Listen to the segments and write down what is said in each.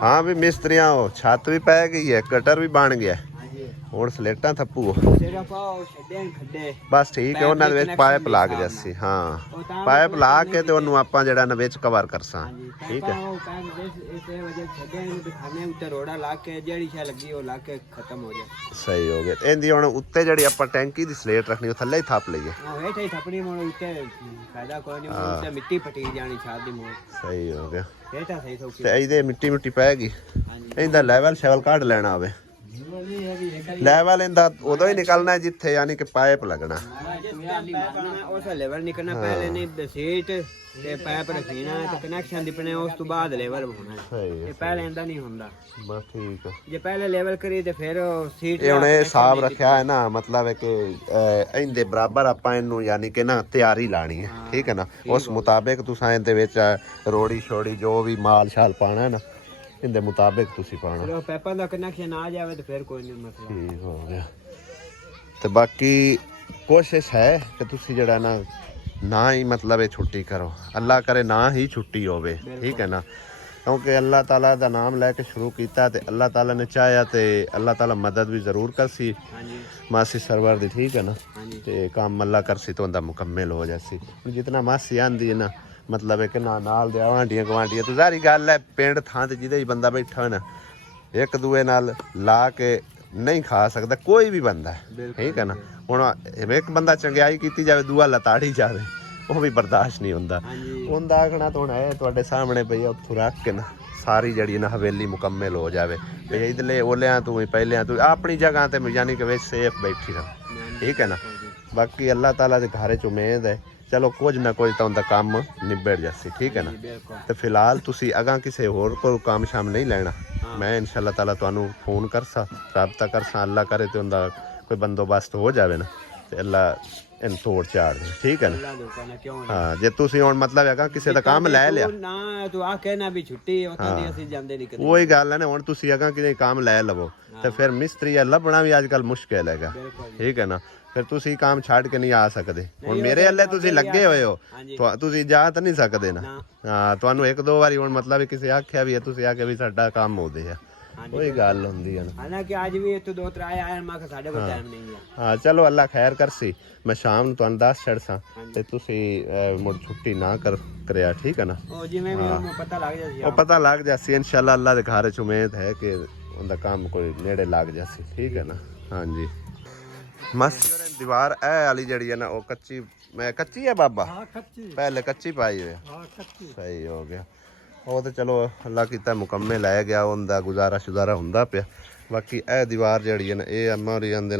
हाँ भी मिस्त्रियां हो छत भी पै गई है कटर भी बन गया ਹੁਣ ਸਲੇਟਾਂ ਥੱਪੂ ਬਸ ਠੀਕ ਹੈ ਉਹਨਾਂ ਦੇ ਵਿੱਚ ਪਾਈਪ ਲੱਗ ਜਾਸੀ ਹਾਂ ਪਾਈਪ ਲਾ ਕੇ ਤੇ ਉਹਨੂੰ ਆਪਾਂ ਜਿਹੜਾ ਨਾ ਵਿੱਚ ਕਵਰ ਕਰਸਾਂ ਠੀਕ ਹੈ ਸਹੀ ਹੋ ਗਿਆ ਇਹਦੀ ਹੁਣ ਉੱਤੇ ਜਿਹੜੀ ਆਪਾਂ ਟੈਂਕੀ ਦੀ ਸਲੇਟ ਰੱਖਣੀ ਉਹ ਥੱਲੇ ਹੀ ਥੱਪ ਲਈਏ ਸਹੀ ਹੋ ਗਿਆ ਤੇ ਇਹਦੇ ਮਿੱਟੀ ਮਿੱਟੀ ਪੈ ਗਈ ਇਹਦਾ ਲੈਵਲ ਸ਼ੈਵਲ ਕੱਢ ਲੈਣਾ ਹੋਵੇ ਲੈਵਲ ਇਹਦਾ ਉਦੋਂ ਹੀ ਨਿਕਲਣਾ ਜਿੱਥੇ ਯਾਨੀ ਕਿ ਪਾਈਪ ਲੱਗਣਾ ਉਸ ਲੈਵਲ ਨਿਕਲਣਾ ਪਹਿਲੇ ਨਹੀਂ ਸੀਟ ਤੇ ਪਾਈਪ ਰੱਖਣਾ ਤੇ ਕਨੈਕਸ਼ਨ ਦਿਪਣੇ ਉਸ ਤੋਂ ਬਾਅਦ ਲੈਵਲ ਹੋਣਾ ਇਹ ਪਹਿਲੇ ਇਹਦਾ ਨਹੀਂ ਹੁੰਦਾ ਬਸ ਠੀਕ ਹੈ ਜੇ ਪਹਿਲੇ ਲੈਵਲ ਕਰੀ ਤੇ ਫਿਰ ਸੀਟ ਇਹ ਹੁਣ ਇਹ ਹਿਸਾਬ ਰੱਖਿਆ ਹੈ ਨਾ ਮਤਲਬ ਹੈ ਕਿ ਇਹਦੇ ਬਰਾਬਰ ਆਪਾਂ ਇਹਨੂੰ ਯਾਨੀ ਕਿ ਨਾ ਤਿਆਰੀ ਲਾਣੀ ਹੈ ਠੀਕ ਹੈ ਨਾ ਉਸ ਮੁਤਾਬਿਕ ਤੁਸੀਂ ਇਹਦੇ ਵਿੱਚ ਰੋੜੀ ਛੋੜੀ ਜੋ ਵੀ ਮਾਲ ਸ਼ਾਲ ਪਾਣਾ ਨਾ ਇਹਦੇ ਮੁਤਾਬਿਕ ਤੁਸੀਂ ਪਾਣਾ ਪਾਈਪਾਂ ਦਾ ਕਨੈਕਸ਼ਨ ਆ ਜਾਵੇ ਤੇ ਫਿਰ ਕੋਈ ਨਹੀਂ ਮਸਲਾ ਠੀਕ ਹੋ ਗਿਆ ਤੇ ਬਾਕੀ ਕੋਸ਼ਿਸ਼ ਹੈ ਕਿ ਤੁਸੀਂ ਜਿਹੜਾ ਨਾ ਹੀ ਮਤਲਬ ਇਹ ਛੁੱਟੀ ਕਰੋ ਅੱਲਾ ਕਰੇ ਨਾ ਹੀ ਛੁੱਟੀ ਹੋਵੇ ਠੀਕ ਹੈ ਨਾ ਕਿਉਂਕਿ ਅੱਲਾਹ ਤਾਲਾ ਦਾ ਨਾਮ ਲੈ ਕੇ ਸ਼ੁਰੂ ਕੀਤਾ ਤੇ ਅੱਲਾਹ ਤਾਲਾ ਨੇ ਚਾਹਿਆ ਤੇ ਅੱਲਾਹ ਤਾਲਾ ਮਦਦ ਵੀ ਜ਼ਰੂਰ ਕਰਸੀ ਮਾਸੀ ਸਰਵਰ ਦੀ ਠੀਕ ਹੈ ਨਾ ਤੇ ਕੰਮ ਅੱਲਾ ਕਰਸੀ ਤਾਂ ਉਹਦਾ ਮੁਕੰਮਲ ਹੋ ਜਾਸੀ ਜਿਤਨਾ ਮਾਸੀ ਆਂਦੀ ਹੈ ਨਾ मतलब है कि नाल दे आंडियां गवांडियां तो सारी गल है पिंड थां ते जिदे बंदा बैठा हो ना एक दूए नाल ला के नहीं खा सकता कोई भी बंदा ठीक है ना हुण एक बंदा चंगियाई कीती जावे दूआ लताड़ी जावे वो भी बर्दाश्त नहीं हुंदा उंदा आखना तो हुण है तुहाडे सामने पई उत्थों रख के ना सारी जड़ी ना हवेली मुकम्मल हो जावे ते इधरले ओलियां तू पहलियां तू अपनी जगह ते यानी कि विच सेफ बैठी रह ठीक है ना बाकी अल्लाह ताला दे घर च उम्मीद है चलो कुछ ना कुछ तो उनका काम निबड़ जासी ठीक है ना तो फिलहाल तुसी अगा किसी होर को काम शाम नहीं लेना मैं इंशाल्लाह ताला तुहानू फोन करसा राबता करसा अल्लाह करे तो उनका कोई बंदोबस्त हो जाए ना तो अल्लाह इन तोड़ चाड़ दे ठीक है ना हाँ जे तुसी हुण मतलब है किसी का काम लै लिया ना तू आ कहना भी छुट्टी ओथों दी ਅਸੀਂ ਜਾਂਦੇ ਨਹੀਂ ਕਦੇ वही गल है ना हुण तुसी अगा किसी काम लै लवो तो फिर मिस्त्री लभना भी अजकल मुश्किल हैगा ठीक है ना फिर तुसी काम छाड़ के नहीं आ सकते हुण मेरे हल्ले तुसी लगे हुए हो तुसी जा तो नहीं सकते ना हाँ तुहानू एक दो बारी हुण मतलब किसी आख्या भी है तुसी आके भी साडा काम हो दे वही गल हुंदी है ना हालांकि आज भी इत्थों दो त्रै आए मैं कि साडे कोल टाइम नहीं है हाँ चलो अल्लाह खैर करसी मैं शाम नूं तुहानू दस छड़सा ते तुसी मुड़ छुट्टी ना करिया ठीक है ना ओ जिवें भी ओनू पता लग जासी ओ पता लग जासी इंशाल्लाह अल्लाह दे घर च उम्मीद है कि उनका काम कोई नेड़े लग जासी ठीक है ना हाँ जी मस्जिद दीवार ए वाली जड़ी है ना वो कच्ची मैं कच्ची है बाबा पहले कच्ची पाई हुई सही हो गया वो तो चलो अल्लाह कीता मुकम्मल लै गया उनका गुजारा शुजारा हुंदा पिया बाकी ए दीवार जड़ी है ना ये अम्मा होरी आंदे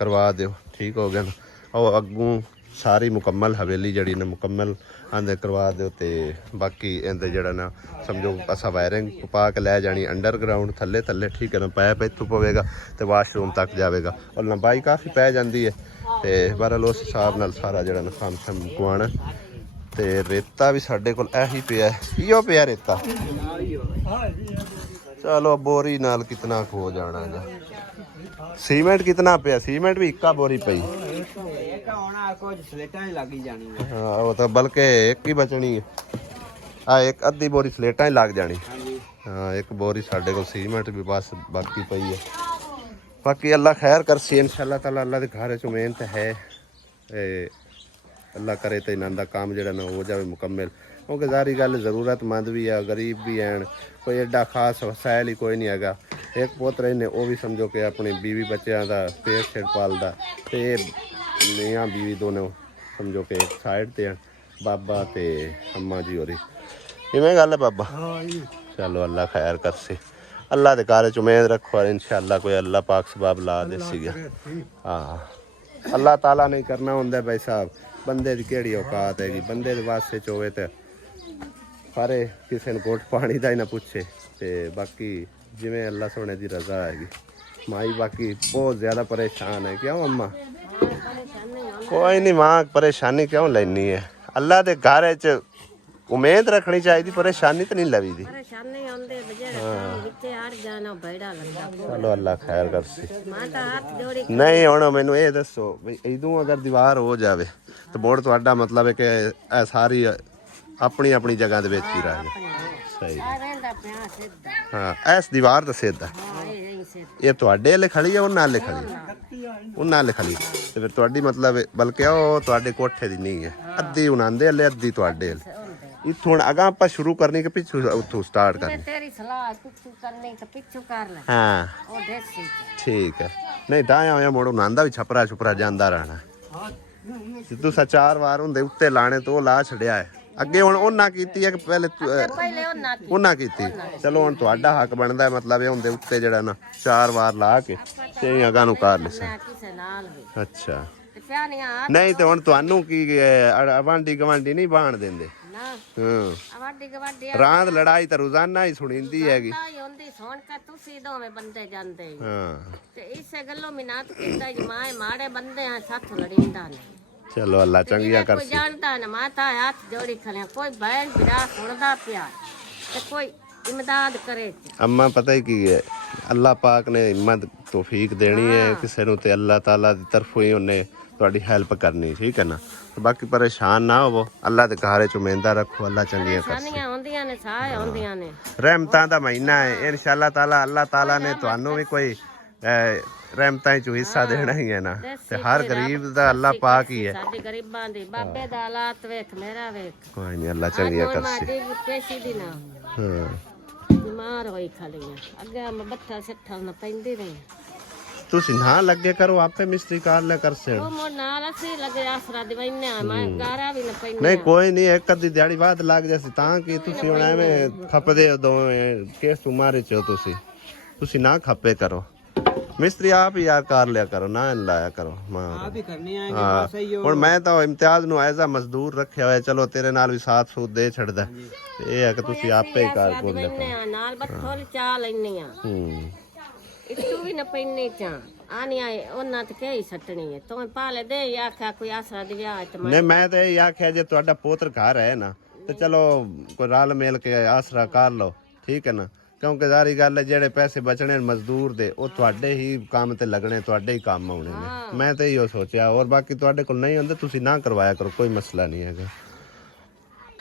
करवा दिओ ठीक हो गया ना और अग्गों सारी मुकम्मल हवेली जड़ी ने मुकम्मल आंदे करवा दिओ ते बाकी इहदे जेड़ा ना समझो असा वायरिंग पा के लै जानी अंडरग्राउंड थल्ले थल्ले ठीक है ना पैप इत्थों पवेगा ते वाशरूम तक जाएगा और लंबाई काफ़ी पै जाती है तो बहरहाल उस हिसाब नाल सारा जेड़ा ना काम शम मुकवाना ते रेता भी साडे कोल ऐही पिया इहो पिया रेता चलो बोरी नाल कितना खो जाना जा सीमेंट कितना पिया सीमेंट भी इक्का बोरी पई हाँ वो तो बल्कि एक ही बचनी है हाँ एक अद्धी बोरी स्लेटा ही लग जानी हाँ एक बोरी साडे कोल सीमेंट भी बस बाकी पई है बाकी अल्लाह खैर करसी इंशाल्लाह ताला अल्लाह दे घर च मेहनत है अल्लाह करे तो इन्हां दा काम जिहड़ा ना हो जाए मुकम्मल क्योंकि सारी गल जरूरतमंद भी है गरीब भी हैं कोई एडा खास वसायल ही कोई नहीं हैगा एक पुत्र इन्हें वो भी समझो कि अपनी बीवी बच्चों का पेट शेट पालदा ते मियाँ बीवी दोनों समझो कि एक साइड ते हैं बाबा ते अम्मा जी होरी इवें गल है बाबा चलो अल्लाह खैर करसी अल्लाह दे घर च उम्मीद रखो इंशाअल्लाह कोई अल्लाह पाक सबब ला देसीगा हाँ अल्लाह ताला नहीं करना हुंदा भाई साहब बंदे दी केड़ी औकात हैगी बंदे दे वास्ते च होवे ते सारे किसी ने घुट पानी दा ही ना पूछे ते बाकी जिवें अल्लाह सोने दी रजा हैगी माई बाकी बहुत ज़्यादा परेशान है क्यों अम्मा कोई नहीं माँ परेशानी क्यों लेनी है अल्लाह दे घर च उम्मीद रखनी चाहिए परेशानी तो नहीं लवी दी चलो अल्लाह खैर करसी नहीं हुण मैनू ये दसो भी इदों अगर दीवार हो जाए तो मुड़ तुहाडा मतलब है कि सारी अपनी अपनी जगह दे विच ही रह जाए ਸਹੀ ਸਾਰਿਆਂ ਦਾ ਪਿਆ ਸਿੱਧਾ ਹਾਂ ਇਸ ਦੀਵਾਰ ਦਾ ਸਿੱਧਾ ਹਾਂ ਇਹ ਸਿੱਧਾ ਇਹ ਤੁਹਾਡੇ ਵਾਲੇ ਖੜੀ ਆ ਉਹਨਾਂ ਵਾਲੇ ਖੜੀ ਉਹਨਾਂ ਵਾਲੇ ਖੜੀ ਤੇ ਫਿਰ ਤੁਹਾਡੀ ਮਤਲਬ ਬਲਕਿ ਉਹ ਤੁਹਾਡੇ ਕੋਠੇ ਦੀ ਨਹੀਂ ਹੈ ਅੱਧੀ ਉਹਨਾਂ ਦੇ ਵਾਲੇ ਅੱਧੀ ਤੁਹਾਡੇ ਵਾਲੇ ਇੱਥੋਂ ਹੁਣ ਅਗਾਂਹ ਆਪਾਂ ਸ਼ੁਰੂ ਕਰਨੀ ਕਿ ਪਿੱਛੋਂ ਉੱਥੋਂ ਸਟਾਰਟ ਕਰਨੀ ਤੇਰੀ ਸਲਾਹ ਪਿੱਛੂ ਕਰਨੀ ਤਾਂ ਪਿੱਛੂ ਕਰ ਲੈ ਹਾਂ ਉਹ ਦੇਸੀ ਠੀਕ ਹੈ ਨਹੀਂ ਤਾਂ ਆਇਆ ਮੋੜੋ ਨਾਂਦਾ ਵੀ ਛਪਰਾ ਛੁਪਰਾ ਜਾਂਦਾ ਰਹਿਣਾ ਜੇ ਤੁਸੀਂ 4 ਵਾਰ ਹੁੰਦੇ ਉੱਤੇ ਲਾਣੇ ਤੋਂ ਉਹ ਲਾ ਛੜਿਆ ਹੈ ਅੱਗੇ ਹੁਣ ਉਹਨਾਂ ਕੀਤੀ ਹੈ ਕਿ ਪਹਿਲੇ ਪਹਿਲੇ ਉਹਨਾਂ ਕੀ ਉਹਨਾਂ ਕੀਤੀ ਚਲੋ ਹੁਣ ਤੁਹਾਡਾ ਹੱਕ ਬਣਦਾ ਮਤਲਬ ਇਹ ਹੁੰਦੇ ਉੱਤੇ ਜਿਹੜਾ ਨਾ 4 ਵਾਰ ਲਾ ਕੇ ਤੇ ਅਗਾਂ ਨੂੰ ਕਰ ਲਿਆ ਮੈਂ ਕਿਸੇ ਨਾਲ ਵੀ ਅੱਛਾ ਤੇ ਪਿਆਨੀਆਂ ਨਹੀਂ ਤੇ ਹੁਣ ਤੁਹਾਨੂੰ ਕੀ ਆਵਾਂਡੀ ਗਵਾਂਡੀ ਨਹੀਂ ਬਾਣ ਦਿੰਦੇ ਨਾ ਹਾਂ ਆਵਾਡੀ ਗਵਾਡੀ ਰਾਤ ਲੜਾਈ ਤਾਂ ਰੋਜ਼ਾਨਾ ਹੀ ਸੁਣੀਂਦੀ ਹੈਗੀ ਆਈ ਹੁੰਦੀ ਸੌਣ ਕਾ ਤੁਸੀਂ ਦੋਵੇਂ ਬੰਦੇ ਜਾਂਦੇ ਹੀ। ਹਾਂ ਤੇ ਇਸੇ ਗੱਲੋਂ ਮਿਨਾਤ ਕੀਤਾ ਜਮਾਏ ਮਾੜੇ ਬੰਦੇ ਆ ਸਾਥ ਲੜਿੰਦਾ ਨੇ ਚਲੋ ਅੱਲਾ ਚੰਗੀਆਂ ਕੋਈ ਕਰਸੀ ਜਾਣਦਾ ਨਾ ਮਾਤਾ ਹੱਥ ਜੋੜੀ ਖੜਿਆ ਕੋਈ ਬੈਨ ਬਿਰਾ ਸੁਣਦਾ ਪਿਆ ਤੇ ਕੋਈ ਇਮਦਾਦ ਕਰੇ ਅੰਮਾ ਪਤਾ ਹੀ ਕੀ ਹੈ ਅੱਲਾ ਪਾਕ ਨੇ ਹਿੰਮਤ ਤੌਫੀਕ ਦੇਣੀ ਹੈ ਕਿਸੇ ਨੂੰ ਤੇ ਅੱਲਾ ਤਾਲਾ ਦੀ ਤਰਫੋਂ ਹੀ ਉਹਨੇ ਤੁਹਾਡੀ ਹੈਲਪ ਕਰਨੀ ਠੀਕ ਹੈ ਨਾ ਤੇ ਬਾਕੀ ਪਰੇਸ਼ਾਨ ਨਾ ਹੋਵੋ ਅੱਲਾ ਦੇ ਘਾਰੇ ਚ ਉਮੀਦਾਂ ਰੱਖੋ ਅੱਲਾ ਚੰਗੀਆਂ ਕਰਸੀ ਸਾਨੀਆਂ ਹੁੰਦੀਆਂ ਨੇ ਸਾਹ ਹੁੰਦੀਆਂ ਨੇ ਰਹਿਮਤਾਂ ਦਾ ਮਹੀਨਾ ਹੈ ਇਨਸ਼ਾਅੱਲਾ ਤਾਲਾ ਅੱਲਾ ਤਾਲਾ ਨੇ ਤੁਹਾਨੂੰ ਵੀ ਕੋਈ ਰਹਿਮਤਾਂ ਚ ਹਿੱਸਾ ਦੇਣਾ ਹੀ ਹੈ ਨਾ ਤੇ ਹਰ ਗਰੀਬ ਦਾ ਅੱਲਾ ਪਾਕ ਹੀ ਹੈ ਸਾਡੇ ਗਰੀਬਾਂ ਦੇ ਬਾਬੇ ਦਾ ਹਾਲਾਤ ਵੇਖ ਮੇਰਾ ਵੇਖ ਕੋਈ ਨਹੀਂ ਅੱਲਾ ਚੰਗੀਆਂ ਕਰਸੀ ਮਾਦੀ ਪੇਸ਼ੀ ਦੀ ਨਾ ਹਾਂ ਬਿਮਾਰ ਹੋਈ ਖਲੀਆਂ ਅੱਗੇ ਮੈਂ ਬੱਠਾ ਸੱਠਾ ਨਾ ਪੈਂਦੀ ਰਹੀ ਤੁਸੀਂ ਨਾ ਲੱਗੇ ਕਰੋ ਆਪੇ ਮਿਸਤਰੀ ਕਾਰ ਲੈ ਕਰ ਸੇ ਉਹ ਮੋਰ ਨਾਲ ਅਸੀਂ ਲੱਗੇ ਆਸਰਾ ਦਿਵਾਈਨੇ ਮੈਂ ਗਾਰਾ ਵੀ ਨਾ ਪੈਂਦੀ ਨਹੀਂ ਕੋਈ ਨਹੀਂ ਇੱਕ ਅੱਧੀ ਦਿਹਾੜੀ ਬਾਅਦ ਲੱਗ ਜਾਸੀ ਤਾਂ ਕਿ ਤੁਸੀਂ ਹੁਣ ਐਵੇਂ ਖੱਪਦੇ ਹੋ ਦੋਵੇਂ ਕਿਸ ਉਮਰ ਚ ਹੋ ਤੁਸੀਂ ਨਾ ਖੱਪੇ ਕਰੋ ਮਿਸਤਰੀ ਆਪ ਹੀ ਯਾਰ ਕਰ ਲਿਆ ਕਰੋ ਨਾ ਲਾਇਆ ਕਰੋ ਆਪ ਹੀ ਕਰਨੀ ਆਏਗੀ ਹਾਂ ਬਸ ਇਹੀ ਹੁਣ ਮੈਂ ਤਾਂ ਇਮਤਿਆਜ਼ ਨੂੰ ਐਜ਼ ਆ ਮਜ਼ਦੂਰ ਰੱਖਿਆ ਹੋਇਆ ਚਲੋ ਤੇਰੇ ਨਾਲ ਵੀ ਸਾਥ ਸੂਤ ਦੇ ਛੱਡਦਾ ਇਹ ਹੈ ਕਿ ਤੁਸੀਂ ਆਪੇ ਹੀ ਕਾਰ ਕੋਲ ਲੈ ਨਾਲ ਬੱਠੋ ਚਾ ਲੈਣੀਆਂ ਇਤੂ ਵੀ ਨਾ ਪੈਣੀ ਚਾ ਆਨੀ ਆਏ ਉਹਨਾਂ ਤੇ ਕਹੀ ਸੱਟਣੀ ਹੈ ਤੂੰ ਪਾਲੇ ਦੇ ਆਖਿਆ ਕੋਈ ਆਸਰਾ ਦੇ ਵਿਆਹ ਤੇ ਨਹੀਂ ਮੈਂ ਤਾਂ ਇਹ ਆਖਿਆ ਜੇ ਤੁਹਾਡਾ ਪੋਤਰ ਘਰ ਹੈ ਨਾ ਤੇ ਚਲੋ ਕੋਈ ਰਲ ਮਿਲ ਕੇ ਆਸਰਾ ਕਰ ਲਓ ਠੀਕ ਹੈ ਨਾ ਕਿਉਂਕਿ ਜ਼ਾਰੀ ਗੱਲ ਹੈ ਜਿਹੜੇ ਪੈਸੇ ਬਚਣੇ ਮਜ਼ਦੂਰ ਦੇ ਉਹ ਤੁਹਾਡੇ ਹੀ ਕੰਮ ਤੇ ਲੱਗਣੇ ਤੁਹਾਡੇ ਹੀ ਕੰਮ ਆਉਣੇ ਨੇ ਮੈਂ ਤਾਂ ਇਹੋ ਸੋਚਿਆ ਔਰ ਬਾਕੀ ਤੁਹਾਡੇ ਕੋਲ ਨਹੀਂ ਹੁੰਦੇ ਤੁਸੀਂ ਨਾ ਕਰਵਾਇਆ ਕਰੋ ਕੋਈ ਮਸਲਾ ਨਹੀਂ ਹੈਗਾ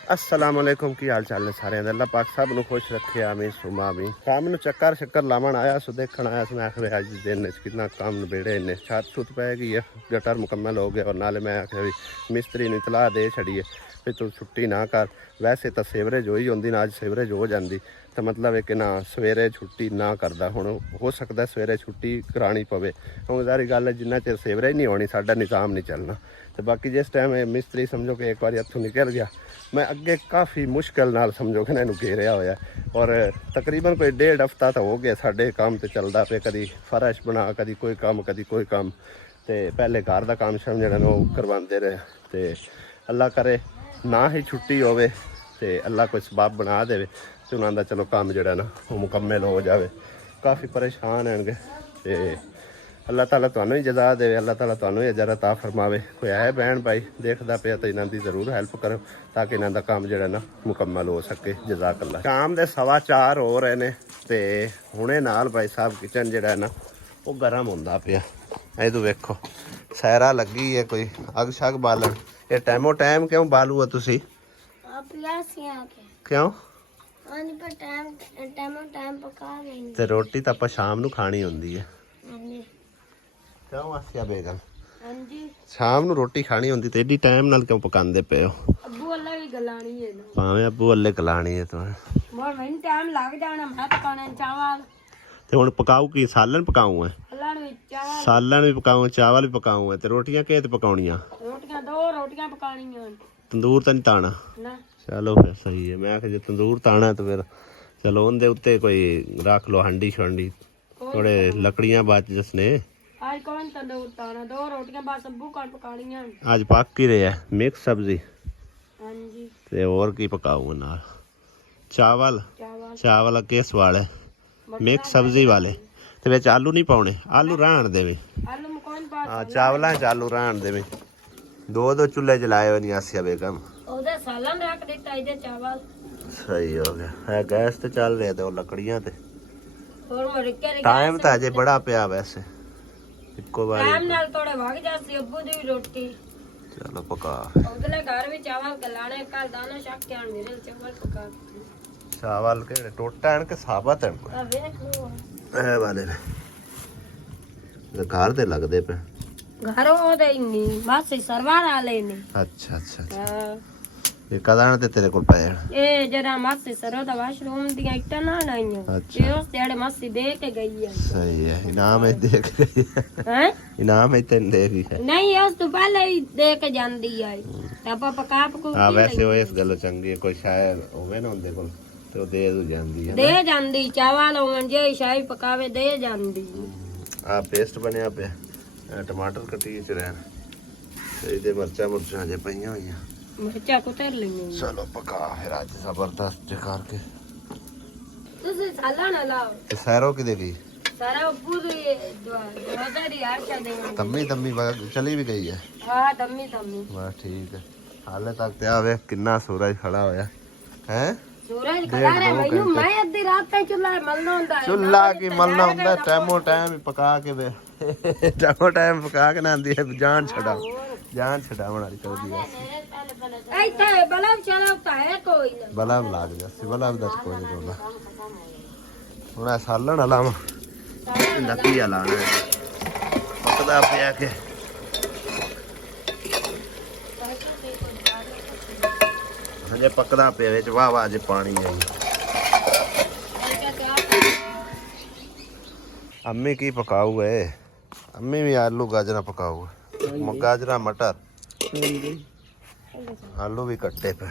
अस्सलाम वालेकुम की हाल चाल ने सारे अल्लाह पाक सब नु खुश रखे आमीन सुमा भी काम नु चक्कर शक्कर लावन आया सो देखण आया मैं आखिर आज दिन कितना काम नबेड़े ने छत छुत पै गई है गटर मुकम्मल हो गया और नाले मैं आखिर मिस्त्री ने इतलाह दे छड़ी है भी तू छुट्टी ना कर वैसे तो सेवरेज हो ही होंदी ना अज सेवरेज हो जाती तो मतलब है कि ना सवेरे छुट्टी ना करदा हुण हो सकता सवेरे छुट्टी करानी पवे क्योंकि सारी गल है जिन्ना चिर सेवरेज नहीं होनी साडा निज़ाम नहीं चलना तो बाकी जिस टाइम मिस्त्री समझो कि एक बार हथों निकल गया मैं अगे काफ़ी मुश्किल नाल समझो कि इन्हू घेरिया होया और तकरीबन कोई 1.5 हफ्ता तो हो गया साडे काम तो चलता पे कभी फर्श बना कभी कोई काम तो पहले घर का काम शाम जरा करवाते रहे तो अल्लाह करे ना ही छुट्टी होवे तो अल्लाह कोई सबब बना दे तो उन्होंने चलो काम जरा ना वो मुकम्मल हो जाए काफ़ी परेशान हैं तो अल्लाह ताला तुहानू ही जजा दे अल्लाह ताला तुहानू ही अजर अता फरमावे कोई है बहन भाई देखदा पिया तो इन्हां दी जरूर हेल्प करो ताकि इन्हां दा काम जरा ना मुकम्मल हो सके जजाक अल्लाह शाम दे 4:15 हो रहे ने ते हुणे नाल भाई साहब किचन जरा ना वो गर्म होंदा पिया ए तू वेखो सैरा लगी है कोई अग शग बालन ये टाइमो टाइम क्यों बालू हो तुसी क्यों ते रोटी तो आपां शाम नू खानी हुंदी है क्यों आसिया बेगम शाम ਨੂੰ ਰੋਟੀ ਖਾਣੀ ਹੁੰਦੀ ਤੇ ਏਡੀ ਟਾਈਮ ਨਾਲ ਕਿਉਂ ਪਕਾਉਂਦੇ ਪਏ ਹੋ ਅੱਬੂ ਅੱਲਾ ਵੀ ਗਲਾਣੀ ਹੈ ਭਾਵੇਂ ਅੱਬੂ ਅੱਲੇ ਕਲਾਣੀ ਹੈ ਤੂੰ ਮੋਰ ਮੈਨੂੰ ਟਾਈਮ ਲੱਗ ਜਾਣਾ ਮੈਂ ਪਕਾਉਣਾ ਚਾਵਲ ਤੇ ਹੁਣ ਪਕਾਉ ਕੀ ਸਾਲਨ ਪਕਾਉ ਹੈ ਅੱਲਾ ਨੂੰ ਚਾਵਲ ਸਾਲਨ ਵੀ ਪਕਾਉ ਚਾਵਲ ਵੀ ਪਕਾਉ ਹੈ ਤੇ ਰੋਟੀਆਂ ਕਿਹ ਤੇ ਪਕਾਉਣੀਆਂ ਰੋਟੀਆਂ 2 ਰੋਟੀਆਂ ਪਕਾਣੀਆਂ ਤੰਦੂਰ ਤਾਂ ਨਹੀਂ ਤਾਣਾ ਨਾ ਚਲੋ ਫਿਰ ਸਹੀ ਹੈ ਮੈਂ ਕਿਹਾ ਜੇ ਤੰਦੂਰ ਤਾਣਾ ਤਾਂ ਫਿਰ ਚਲੋ ਉਹਦੇ ਉੱਤੇ ਕੋਈ ਰੱਖ ਲਓ ਹੰਡੀ ਛੰਡੀ ਥੋੜੇ ਲੱਕੜੀਆਂ ਬਚ ਜਸਨੇ आज कौन तंदूर ताना 2 रोटियां बस अब्बू काट पकाणियां आज पक ही रहा मिक्स सब्जी हां जी ते और की पकाऊंगा ना चावल किस वाले मिक्स सब्जी वाले ते विच आलू नहीं पाउणे आलू रहण देवे आलू में कौन पा हां चावलां च आलू रहण देवे दो चुल्हे जलाए हुए नहीं आसिया बेगम ओदे सालन रख देता इधर चावल सही हो गया है गैस ते चल रहे ते लकड़ियां ते और मरके टाइम तो अजे बड़ा पिया वैसे ਇੱਕੋ ਵਾਰੀ ਟਾਈਮ ਨਾਲ ਥੋੜੇ ਵਗ ਜਾਂਦੀ ਅੱਬੂ ਦੀ ਵੀ ਰੋਟੀ ਚਲੋ ਪਕਾ ਉਹਦੇ ਘਰ ਵੀ ਚਾਵਲ ਗਲਾਣੇ ਕੱਲ ਦਾਣਾ ਸ਼ੱਕ ਕੇ ਮੇਰੇ ਚਾਵਲ ਪਕਾ चावल के टोटा हैं कि साबत हैं ਆ ਵੇਖ ਲੋ ਇਹ ਵਾਲੇ ਨੇ ਘਰ ਦੇ ਲੱਗਦੇ ਪਏ ਘਰੋਂ ਉਹਦੇ ਇੰਨੀ ਬਸ ਸਰਵਾਰ ਵਾਲੇ ਨੇ ਅੱਛਾ ਅੱਛਾ ਅੱਛਾ। ਹਾਂ ਇਹ ਕਦਾਂ ਤੇ ਤੇਰੇ ਕੋਲ ਪਏ ਹਨ ਇਹ ਜਿਹੜਾ ਮਾਸੀ ਸਰੋਂ ਦਾ ਵਾਸ਼ਰੂਮ ਦੀਆਂ ਇੱਟਾਂ ਨਾ ਆਈਆਂ ਅੱਛਾ। ਇਹ ਉਸ ਜਿਹੜੇ ਮਾਸੀ ਦੇ ਕੇ ਗਈ ਹੈ ਸਹੀ ਹੈ ਇਨਾਮ ਇਹ ਦੇਖ ਗਈ ਹੈ ਹੈ ਇਨਾਮ ਇਹ ਤੈਨੂੰ ਦੇ ਗਈ ਹੈ ਨਹੀਂ ਉਸ ਤੋਂ ਪਹਿਲੇ ਹੀ ਦੇ ਕੇ ਜਾਂਦੀ ਆ ਆਪਾਂ ਪਕਾ ਪਕੂ ਹਾਂ ਵੈਸੇ ਉਹ ਇਸ ਗੱਲੋਂ ਚੰਗੀ ਹੈ ਕੋਈ ਸ਼ਾਇਰ ਹੋਵੇ ਨਾ ਉਹਦੇ ਕੋਲ ਤੇ ਉਹ ਦੇ ਦੂ ਜਾਂਦੀ ਹੈ ਦੇ ਜਾਂਦੀ ਚਾਵਲ ਹੋਣ ਜੇ ਸ਼ਾਹੀ ਪਕਾਵੇ ਦੇ ਜਾਂਦੀ ਆ ਪੇਸਟ ਬਣਿਆ ਪਿਆ ਇਹ ਟਮਾਟਰ ਕੱਟੀ ਚ ਰਹਿਣ ਤੇ ਇਹਦੇ ਮਿਰਚਾਂ ਮੁਰਚਾਂ ਜੇ ਪਈਆਂ ਹੋਈਆਂ ਮਿਰਚਾਂ ਕੁਤਰ ਲਈਆਂ ਚਲੋ ਪਕਾ ਫਿਰ ਅੱਜ ਜ਼ਬਰਦਸਤ ਜੇ ਕਰਕੇ ਤੁਸੀਂ ਸਾਲਾ ਨਾ ਲਾਓ ਤੇ ਸੈਰੋ ਕਿਦੇ ਗਈ ਸਾਰਾ ਪੂਰੀ ਦਵਾਜ਼ਾ ਦੀ ਆਰਚਾ ਦੇ ਤੰਮੀ ਤੰਮੀ ਚਲੀ ਵੀ ਗਈ ਹੈ ਹਾਂ ਦਮੀ ਦਮੀ ਬਸ ਠੀਕ ਹੈ ਹਾਲੇ ਤੱਕ ਤੇ ਆਵੇ ਕਿੰਨਾ ਸੂਰਜ ਖੜਾ ਹੋਇਆ ਹੈ ਸੂਰਜ ਖੜਾ ਰਿਹਾ ਮੈਨੂੰ ਮੈਂ ਅੱਧੀ ਰਾਤ ਤੇ ਚੁੱਲ੍ਹਾ ਮਲਣਾ ਹੁੰਦਾ ਹੈ ਚੁੱਲਾ ਕੀ ਮਲਣਾ ਹੁੰਦਾ ਟਾਈਮੋ ਟਾਈਮ ਹੀ ਪਕਾ ਕੇ ਵੇ ਟਾਈਮੋ ਟਾਈਮ ਪਕਾ ਕੇ ਨਾ ਆਂਦੀ ਹੈ ਜਾਨ ਛਡਾਉਣ ਵਾਲੀ ਚਾਹੀਦੀ ਹੈ ਇੱਥੇ ਬਲਬ ਚਲਾਉਂਦਾ ਹੈ ਕੋਈ ਨਾ ਬਲਬ ਲੱਗ ਜਾ ਸੀ ਬਲਬ ਦਾ ਕੋਈ ਨਹੀਂ ਰੋਣਾ ਹੁਣ ਇਹ ਸਾਲਣ ਵਾਲਾ ਵਾ ਇਹਦਾ ਕੀ ਲਾਣਾ ਪੱਕਦਾ ਪਿਆ ਕਿ ਹਜੇ ਪੱਕਦਾ ਪਿਆ ਵਿੱਚ ਵਾਹ ਵਾਹ ਜੇ ਪਾਣੀ ਹੈ अम्मी की पकाऊ है अम्मी भी आलू गाजरा पकाऊ गाजरा मटर आलू भी कट्टे पे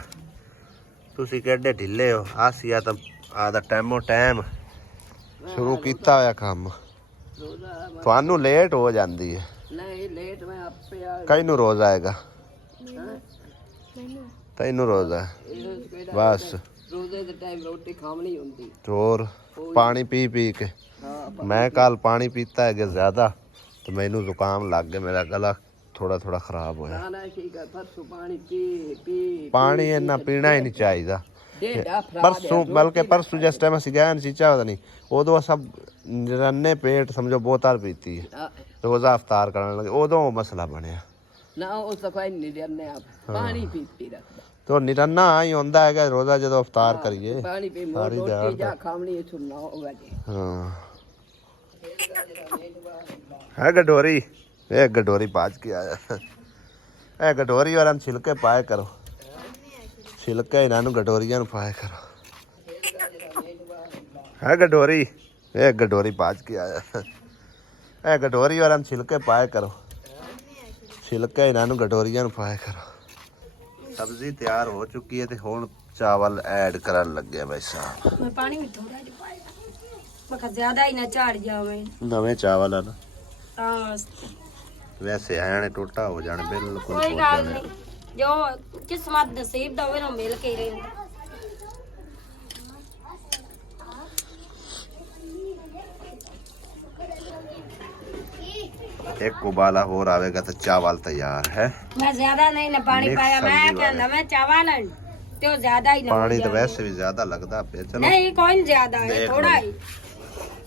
तुसी केडे ढिले हो आसिया तो आदा टाइमो टाइम शुरू किया होया काम थानू लेट हो जाती है नहीं लेट मैं आपे आ कई नू रोज आएगा तैनू रोज है बस रोजे ਦੇ ਟਾਈਮ ਰੋਟੀ ਖਾਣੀ ਹੁੰਦੀ और पानी पी पी के मैं कल पानी पीता है ज्यादा तो मैनू जुकाम लग गया मेरा गला थोड़ा थोड़ा खराब होया ਨਾ ਠੀਕ ਹੈ ਪਰਸੋਂ ਪਾਣੀ ਪੀ पानी इन्ना पीना ही नहीं चाहिए ਡੇਢਾ परसों बल्कि परसों जिस टाइम असं गए चीचा पता नहीं उदो सब निरन्ने पेट समझो बोतल पीती है रोजा अवतार करने लगे उदो मसला बनया ਨਾ ਉਹ ਸਫਾਈ ਨਹੀਂ ਕਰਨੇ ਆਪ ਪਾਣੀ ਪੀਤੀ ਰੱਖਦਾ तो निरन्ना ही होंदा है रोजा जो अवतार करिए ਪਾਣੀ ਪੀ ਮੋ ਰੋਟੀ ਜਾ ਖਾਣੀ ਸੁਣਨਾ ਹੋਗਾ ਜੀ हाँ है गडोरी ये गडोरी पाज के आया ए गडोरी वाला छिलके पाए करो छिलके इन्हों गडोरिया पाए करो है गडोरी ये गडोरी पाज के आया ए गडोरी वाला छिलके पाए करो छिलके इन्हों गडोरिया पाए करो सब्जी तैयार हो चुकी है तो हुण चावल ऐड करन लगे भाई साहब मैं पानी में थोड़ा जिहा पाया मैं कहा ज्यादा ही ना झाड़ जावे नवे चावल है ना हाँ वैसे आने टोटा हो जाने बिल्कुल कोई हो गल जाने। नहीं जो किस्मत नसीब दा होवे ना मिल के ही रहंदा एक उबाला और आवेगा तो चावल तैयार है मैं ज्यादा नहीं ना पानी मिक्स पाया मैं सब्जी कहना मैं चावल हन तो ज्यादा ही ना पानी तो जावे। वैसे भी ज्यादा लगता पे चलो नहीं कोई नहीं ज्यादा है देख थोड़ा लो। ही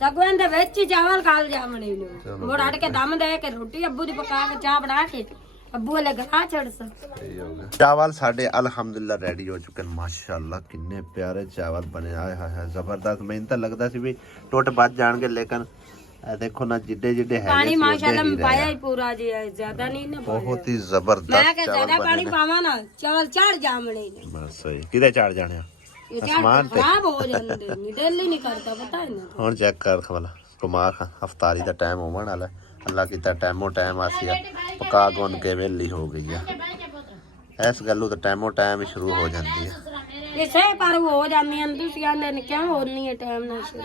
सगवन दे विच ही चावल काल जामणे नु चलो मोड़ हट के दम दे के रोटी अब्बू दी पका के चाह बना के अब्बू वाले गला चढ़ सा सही हो गया चावल साढ़े अल्हम्दुलिल्लाह रेडी हो चुके हैं माशाल्लाह किन्ने प्यारे चावल बने आए हाय जबरदस्त मैंने तो लगता सी भी टुट बच जाएंगे लेकिन देखो ना जिड्डे जिड्डे है पानी माशाल्लाह में पाया ही पूरा जी है ज्यादा नहीं ना पाया बहुत ही मैं जबरदस्त के चावल ज्यादा बने पानी ने पावा ना चावल चढ़ जामणे ने बस सही किधे चाड़ जाने ये आसमान चावल ते खराब हो जांदे नहीं दिल नहीं करता पता है ना ਹੁਣ ਚੈੱਕ ਕਰ ਖਵਲਾ ਕੁਮਾਰ ਖਾਨ ਅਫਤਾਰੀ ਦਾ ਟਾਈਮ ਹੋਣ ਵਾਲਾ ਅੱਲਾ ਕੀਤਾ ਟਾਈਮੋ ਟਾਈਮ ਆਸੀ ਪਕਾ ਗੁੰਨ ਕੇ ਵੇਲੀ ਹੋ ਗਈ ਆ ਇਸ ਗੱਲੋਂ ਤਾਂ ਟਾਈਮੋ ਟਾਈਮ ਹੀ ਸ਼ੁਰੂ ਹੋ ਜਾਂਦੀ ਹੈ ਇਸੇ ਪਰ ਹੋ ਜਾਂਦੀਆਂ ਨੇ ਤੁਸੀਂ ਕਹਿੰਦੇ ਨੇ ਕਿਉਂ ਹੋਣੀ ਹੈ ਟਾਈਮ ਨਾਲ ਸ਼ੁਰੂ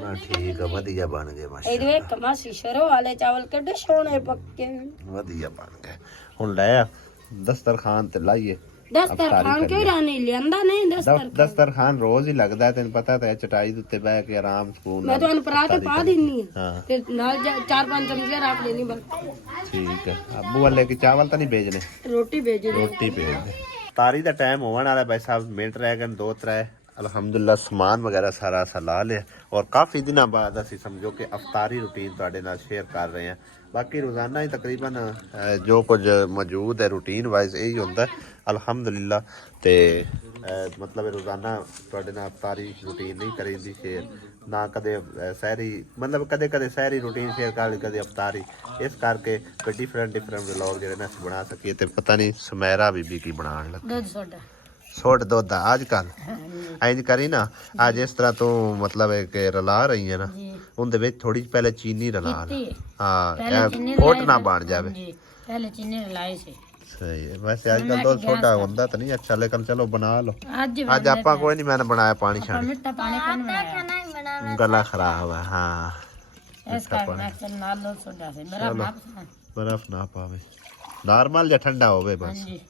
ਨਾ ਠੀਕ ਆ ਵਧੀਆ ਬਣ ਗਏ ਮਾਸ਼ਾ ਇਹਦੇ ਵਿੱਚ ਮਾਸੀ ਸ਼ਰੋ ਵਾਲੇ ਚਾਵਲ ਕਿੱਡੇ ਸੋਹਣੇ ਪੱਕੇ ਵਧੀਆ ਬਣ ਗਏ ਹੁਣ ਲੈ ਆ ਦਸਤਰਖਾਨ ਤੇ ਲਾਈਏ ਦਸਤਰਖਾਨ ਕਿਉਂ ਰਾਣੀ ਲਿਆਂਦਾ ਨਹੀਂ ਦਸਤਰਖਾਨ ਦਸਤਰਖਾਨ ਰੋਜ਼ ਹੀ ਲੱਗਦਾ ਹੈ, ਤੈਨੂੰ ਪਤਾ ਤਾਂ ਹੈ ਚਟਾਈ ਦੇ ਉੱਤੇ ਬਹਿ ਕੇ ਆਰਾਮ ਸਕੂਨ ਮੈਂ ਤੁਹਾਨੂੰ ਪਰਾਠੇ ਪਾ ਦਿੰਨੀ ਆ ਹਾਂ ਤੇ ਨਾਲ 4-5 ਚਮਚੇ ਰੱਖ ਲੈਣੀ ਬਸ ਠੀਕ ਹੈ ਅੱਬੂ ਵਾਲੇ ਕਿ ਚਾਵਲ ਤਾਂ ਨਹੀਂ ਭੇਜਨੇ ਰੋਟੀ ਭੇਜ ਦਿਓ ਰੋਟੀ ਭੇਜ ਦੇ ਤਾਰੀ ਦਾ ਟਾਈਮ ਹੋਣ ਵਾਲਾ ਭਾਈ ਸਾਹਿਬ ਮਿੰਟ ਰਹਿ ਗਏ 2-3 ਅਲਹਮਦੁਲਿਲਾ ਸਮਾਨ ਵਗੈਰਾ ਸਾਰਾ ਅਸਾਂ ਲਾ ਲਿਆ ਔਰ ਕਾਫੀ ਦਿਨਾਂ ਬਾਅਦ ਅਸੀਂ ਸਮਝੋ ਕਿ ਅਫਤਾਰੀ ਰੂਟੀਨ ਤੁਹਾਡੇ ਨਾਲ ਸ਼ੇਅਰ ਕਰ ਰਹੇ ਹਾਂ। ਬਾਕੀ ਰੋਜ਼ਾਨਾ ਹੀ ਤਕਰੀਬਨ ਜੋ ਕੁਝ ਮੌਜੂਦ ਹੈ ਰੂਟੀਨ ਵਾਈਜ਼ ਇਹੀ ਹੁੰਦਾ ਅਲਹਮਦੁਲਿਲਾ। ਤੇ ਮਤਲਬ ਰੋਜ਼ਾਨਾ ਤੁਹਾਡੇ ਨਾਲ ਅਫਤਾਰੀ ਰੂਟੀਨ ਨਹੀਂ ਕਰੀਦੀ ਸ਼ੇਅਰ, ਨਾ ਕਦੇ ਸਹਿਰੀ ਮਤਲਬ ਕਦੇ ਕਦੇ ਸਹਿਰੀ ਰੂਟੀਨ ਸ਼ੇਅਰ ਕਰ ਲਈ, ਕਦੇ ਅਫਤਾਰੀ। ਇਸ ਕਰਕੇ ਫਿਰ ਡਿਫਰੈਂਟ ਵਲੌਗ ਜਿਹੜੇ ਨੇ ਅਸੀਂ ਬਣਾ ਸਕੀਏ। ਤੇ ਪਤਾ ਨਹੀਂ ਸਮੈਰਾ ਬੀਬੀ ਕੀ ਬਣਾਉਣ ਲੱਗੀ, ਸੁੱਟ ਦੁੱਧ ਅੱਜ ਕੱਲ ਇੰਜ ਕਰੀ ਨਾ, ਅੱਜ ਇਸ ਤਰ੍ਹਾਂ ਤੂੰ ਮਤਲਬ ਕਿ ਰਲਾ ਰਹੀ ਹੈ ਨਾ, ਉਹਦੇ ਵਿੱਚ ਥੋੜੀ ਜਿਹੀ ਪਹਿਲੇ ਚੀਨੀ ਰਲਾ ਲੈ। ਹਾਂ ਫੋਟ ਨਾ ਬਣ ਜਾਵੇ, ਪਹਿਲੇ ਚੀਨੀ ਰਲਾਈ ਸੀ। ਸਹੀ ਹੈ। ਵੈਸੇ ਅੱਜ ਕੱਲ ਦੁੱਧ ਸੋਡਾ ਹੁੰਦਾ ਤਾਂ ਨਹੀਂ ਅੱਛਾ, ਲੇਕਿਨ ਚਲੋ ਬਣਾ ਲਓ। ਅੱਜ ਆਪਾਂ ਕੋਈ ਨਹੀਂ, ਮੈंने ਬਣਾਇਆ ਪਾਣੀ ਛਾਣੀ, ਮਿੱਠਾ ਪਾਣੀ ਕੌਣ ਬਣਾਇਆ? ਗਲਾ ਖਰਾਬ ਹੈ। ਹਾਂ ਇਸ ਕਰਕੇ ਮੈਂ ਚੱਲ ਨਾਲ ਲੋ ਸੋਡਾ ਸੀ ਮੇਰਾ ਮਾਪ ਬਰਫ ਨਾ ਪਾਵੇ, ਨਾਰਮਲ ਜਾਂ ਠੰਡਾ ਹੋਵੇ ਬਸ। ਹਾਂਜੀ